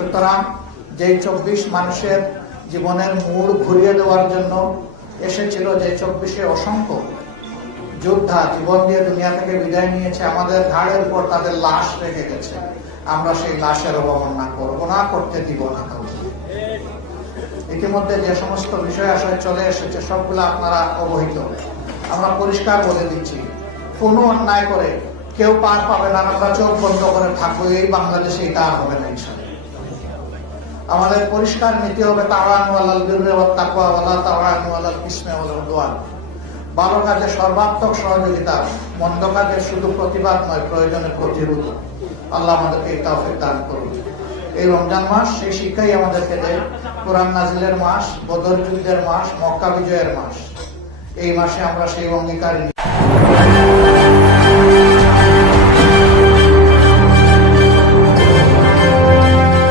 সুতরাং যে 24 মানুষের জীবনের মোড় ঘুরিয়ে দেওয়ার জন্য এসেছিল, যে 24 অসংখ্য যোদ্ধা জীবন দিয়ে দুনিয়া থেকে বিদায় নিয়েছে, আমাদের ঘাড়ের উপর তাদের লাশ রেখে গেছে, আমরা সেই লাশের অবমাননা করবো না, করতে দিব না। ইতিমধ্যে যে সমস্ত বিষয় আসলে চলে এসেছে সবগুলো আপনারা অবহিত। আমরা পরিষ্কার বলে দিচ্ছি, কোনো অন্যায় করে কেউ পার পাবে না, আমরা চোখ বন্ধ করে থাকবো, এই বাংলাদেশে এটা আর হবে না ইনশাআল্লাহ। আমাদের পরিষ্কার নীতি হবে তাওয়ানু আলাল বিররি ওয়াত তাকওয়া ওয়ালা তাওয়ানু আলাল ইসমি ওয়াল উদওয়ান। ভালো কাজে সর্বাত্মক সহযোগিতা, মন্দ কাজে শুধু প্রতিবাদ নয়, প্রয়োজনে প্রতিরোধ। আল্লাহ আমাদেরকে এই তৌফিক দান করুন। এই রমজান মাস সেই শিক্ষাই আমাদেরকে দেয়। কোরআন নাজিলের মাস, বদর যুদ্ধের মাস, মক্কা বিজয়ের মাস। এই মাসে আমরা সেই অঙ্গীকার